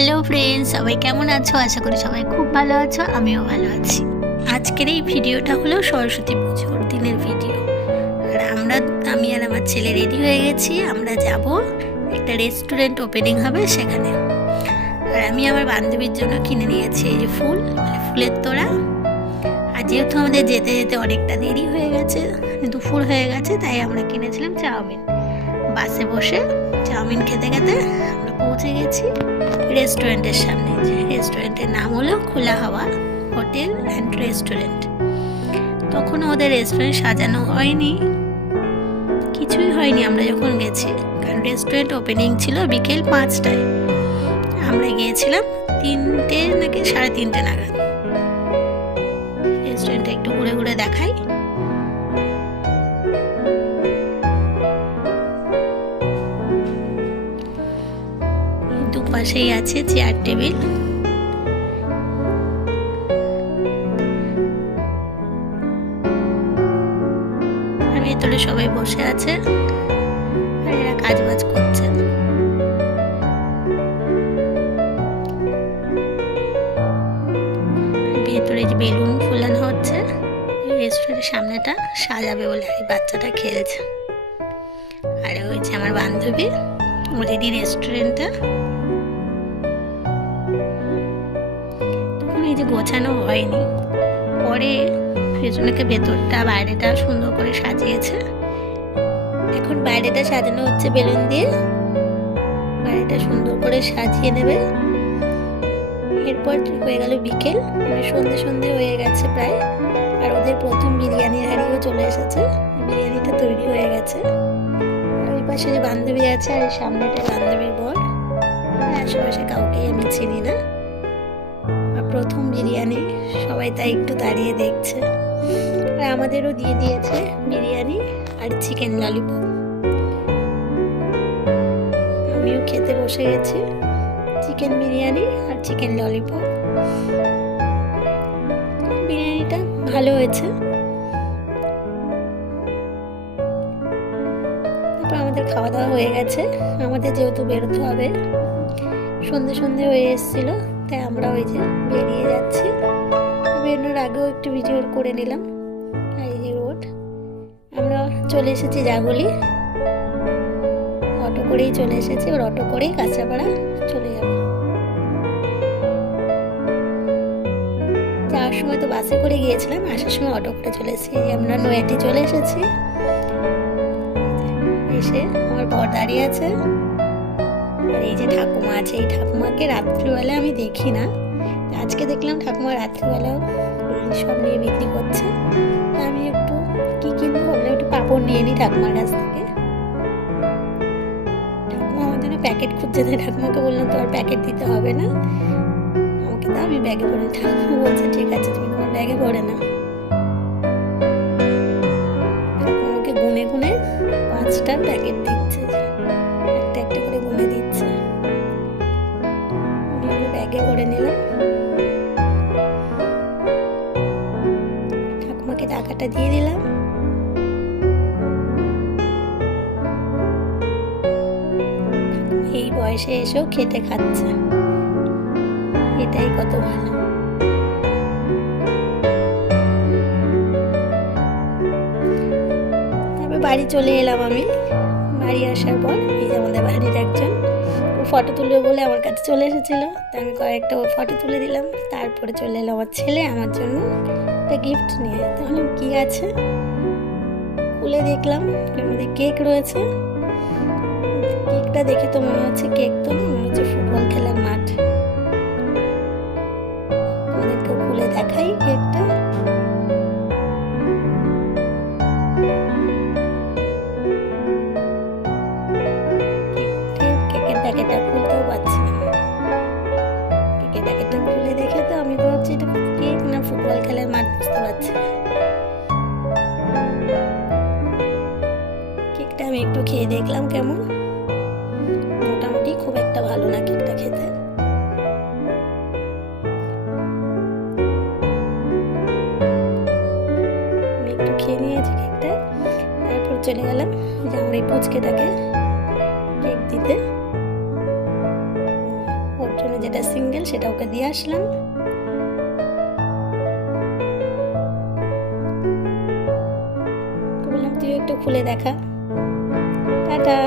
Hello friends সবাই কেমন আছো? আশা করি সবাই খুব ভালো আছো, আমিও ভালো আছি। আজকের এই ভিডিওটা হলো সরস্বতী পুজোর দিনের ভিডিও। আর আমরা, আমি আর আমার ছেলে রেডি হয়ে গেছি। আমরা যাব, একটা রেস্টুরেন্ট ওপেনিং হবে সেখানে। আর আমি আমার বান্ধবীর জন্য কিনে নিয়েছি এই যে ফুল, ফুলের তোড়া। আর যেহেতু আমাদের যেতে যেতে অনেকটা দেরি হয়ে গেছে, দুপুর হয়ে গেছে, তাই আমরা কিনেছিলাম চাউমিন। বাসে বসে চাউমিন খেতে খেতে আমরা পৌঁছে গেছি। রেস্টুরেন্টের সামনে, যে রেস্টুরেন্টের নাম হলো খোলা হাওয়া হোটেল অ্যান্ড রেস্টুরেন্ট। তখন ওদের রেস্টুরেন্ট সাজানো হয়নি। কিছুই হয়নি আমরা যখন গেছি, কারণ রেস্টুরেন্ট ওপেনিং ছিল বিকেল পাঁচটায়। আমরা গিয়েছিলাম তিনটে নাকি সাড়ে তিনটে নাগাদ। দুপাশেই আছে চেয়ার টেবিল। ভেতরে সবাই বসে আছে, আর এরা কাজ বাজ করছে। ভেতরে যে বেলুন ফুলানো হচ্ছে রেস্টুরেন্টের সামনেটা সাজাবে বলে এই বাচ্চাটা খেলছে। আর ওই যে আমার বান্ধবী ওদেরই রেস্টুরেন্টটা যে গোছানো হয়নি। পরে পেছনকে ভেতরটা, বাইরেটা সুন্দর করে সাজিয়েছে। এখন বাইরেটা সাজানো হচ্ছে বেলুন দিয়ে। বাইরেটা সুন্দর করে সাজিয়ে নেবে। এরপর হয়ে গেল বিকেল। মানে সন্ধে সন্ধে হয়ে গেছে প্রায়। আর ওদের প্রথম বিরিয়ানির হাড়িও চলে এসেছে। বিরিয়ানিটা তৈরি হয়ে গেছে। ওই পাশে যে বান্ধবী আছে, আর সামনেটা বান্ধবীর বর। আশেপাশে কাউকেই আমি চিনি না। প্রথম বিরিয়ানি। সবাই তাই একটু দাঁড়িয়ে দেখছে। আর আমাদেরও দিয়ে দিয়েছে বিরিয়ানি আর চিকেন ললিপপ। আমিও খেতে বসে গেছি। চিকেন বিরিয়ানি আর চিকেন ললিপপ। বিরিয়ানিটা ভালো হয়েছে। তারপর আমাদের খাওয়া দাওয়া হয়ে গেছে। আমাদের যেহেতু বেরোতে হবে, সন্ধে সন্ধে হয়ে এসেছিল। তাই আমরা ওই যে বেরিয়ে যাচ্ছি। বেরোনোর আগেও একটু ভিডিও করে নিলাম। এই যে রোড আমরা চলে এসেছি জাগুলি অটো করেই চলে এসেছি। এবার অটো করেই কাঁচাপাড়া চলে যাব। যাওয়ার সময় তো বাসে করে গিয়েছিলাম। আসার সময় অটো করে চলে এসেছি। আমরা নয়াটি চলে এসেছি। এসে আমার বর দাঁড়িয়ে আছে। আর এই যে ঠাকুমা আছে, এই ঠাকুমাকে রাত্রিবেলা আমি দেখি না। আজকে দেখলাম ঠাকুমা রাত্রিবেলাও সব নিয়ে বিক্রি করছে। আমি একটু কি কিনবো ভাবলাম, একটু পাপড় নিয়ে নিই ঠাকুমার কাছ থেকে। ঠাকুমা আমার জন্য প্যাকেট খুঁজছে, তাই ঠাকুমাকে বললাম, তোমার প্যাকেট দিতে হবে না? আমাকে তো আমি ব্যাগে ভরে ঠাকুমা বলছে, ঠিক আছে, তুমি তোমার ব্যাগে ভরে না ঠাকুমা আমাকে গুনে গুনে পাঁচটা প্যাকেট দিচ্ছে। ভরে নিলাম ঠাকুমাকে টাকাটা দিয়ে দিলাম। এই বয়সে এসেও খেতে খাচ্ছে। এটাই কত ভালো। তারপর বাড়ি চলে এলাম আমি। বাড়ি আসার পর এই যে আমাদের বাড়ির একজন। ফটো তুলবে বলে আমার কাছে চলে এসেছিল। তা আমি কয়েকটা ফটো তুলে দিলাম। তারপরে চলে এলো আমার ছেলে আমার জন্য একটা গিফট নিয়ে। তাহলে কি আছে? খুলে দেখলাম। এর মধ্যে কেক রয়েছে। কেকটা দেখে তো মনে হচ্ছে কেক তো মনে হচ্ছে ফুটবল খেলার মাঠ। আমাদেরকে খুলে দেখাই কেকটা ফুটবল খেলার মাঠ বুঝতে পারছি না। কেকটা আমি একটু খেয়ে দেখলাম কেমন। মোটামুটি খুব একটা ভালো না কেকটা খেতে। আমি একটু খেয়ে নিয়েছি কেকটা। তারপর চলে গেলাম যে আমার এই পুচকেটাকে কেক দিতে। ওর জন্য যেটা সিঙ্গেল সেটা ওকে দিয়ে আসলাম। একটু খুলে দেখা। টাটা।